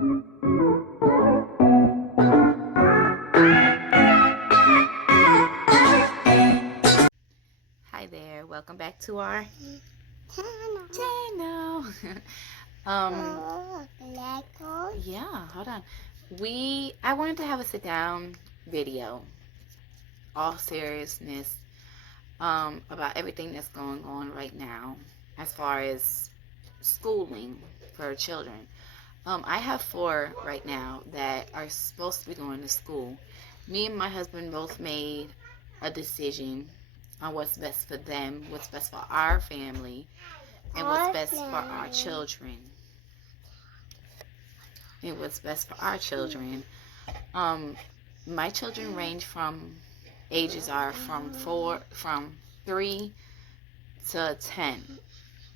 Hi there, welcome back to our channel. Yeah, hold on. I wanted to have a sit down video, all seriousness, about everything that's going on right now as far as schooling for children. I have 4 right now that are supposed to be going to school. Me and my husband both made a decision on what's best for them, what's best for our family, and what's best for our children. And what's best for our children. My children range from ages are from 3 to 10.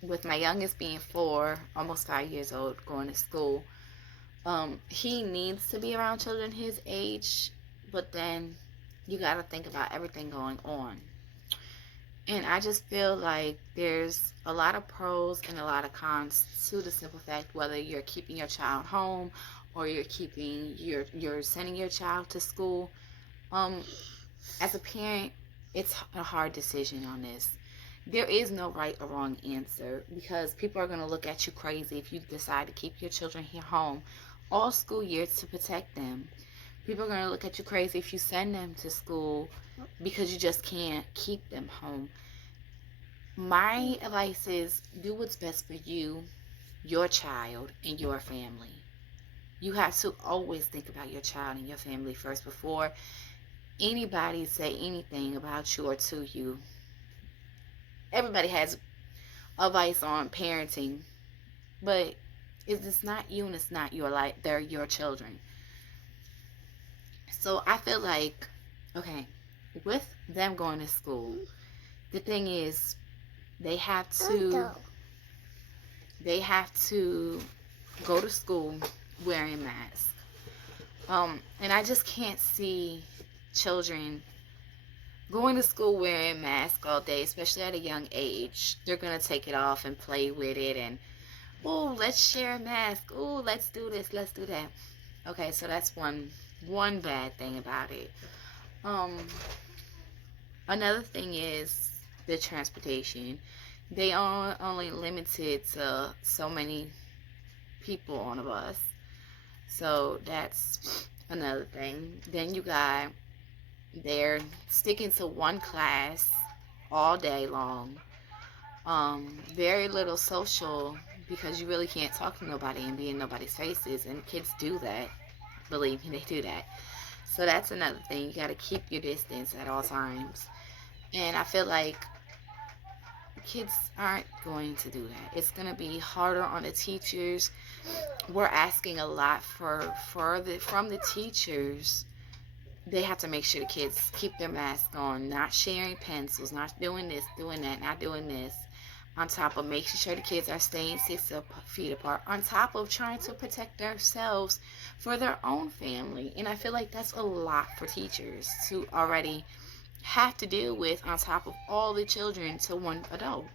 With my youngest being 4, almost 5 years old, going to school. He needs to be around children his age, but then you got to think about everything going on. And I just feel like there's a lot of pros and a lot of cons to the simple fact whether you're keeping your child home or you're sending your child to school. As a parent, it's a hard decision on this. There is no right or wrong answer because people are going to look at you crazy if you decide to keep your children here home all school years to protect them. People are going to look at you crazy if you send them to school because you just can't keep them home. My advice is do what's best for you, your child, and your family. You have to always think about your child and your family first before anybody say anything about you or to you. Everybody has advice on parenting, but it's not you and it's not your life. They're your children. So I feel like, okay, with them going to school, the thing is they have to go to school wearing masks. And I just can't see children going to school wearing masks all day, especially at a young age. They're gonna take it off and play with it and, oh, let's share a mask. Oh, let's do this, let's do that. Okay, so that's one bad thing about it. Another thing is the transportation. They are only limited to so many people on a bus. So that's another thing. Then you got, they're sticking to one class all day long. Very little social because you really can't talk to nobody and be in nobody's faces, and kids do that. Believe me, they do that. So that's another thing. You got to keep your distance at all times. And I feel like kids aren't going to do that. It's going to be harder on the teachers. We're asking a lot from the teachers. They have to make sure the kids keep their mask on, not sharing pencils, not doing this, doing that, not doing this. On top of making sure the kids are staying 6 feet apart. On top of trying to protect themselves for their own family. And I feel like that's a lot for teachers to already have to deal with, on top of all the children to one adult.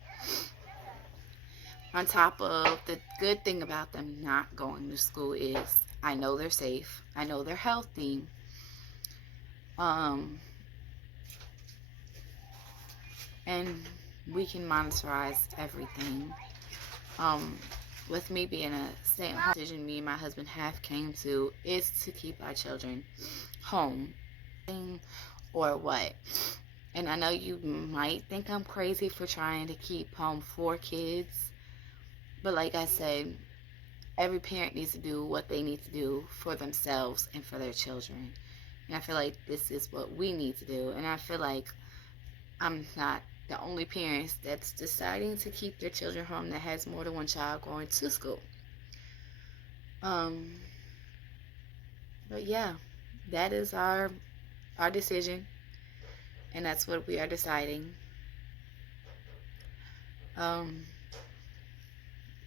On top of the good thing about them not going to school is I know they're safe. I know they're healthy. And we can monitorize everything. With me being a stay-at-home decision me and my husband have came to is to keep our children home or what. And I know you might think I'm crazy for trying to keep home 4 kids, but like I said, every parent needs to do what they need to do for themselves and for their children. And I feel like this is what we need to do. And I feel like I'm not the only parents that's deciding to keep their children home that has more than one child going to school. But yeah, that is our decision, and that's what we are deciding.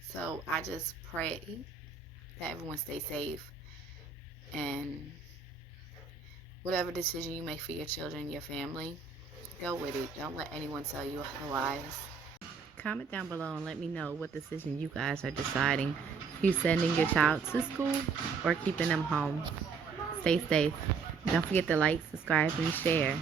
So I just pray that everyone stay safe, and whatever decision you make for your children, your family, go with it. Don't let anyone tell you otherwise. Comment down below and let me know what decision you guys are deciding you sending your child to school or keeping them home. Stay safe. Don't forget to like, subscribe, and share.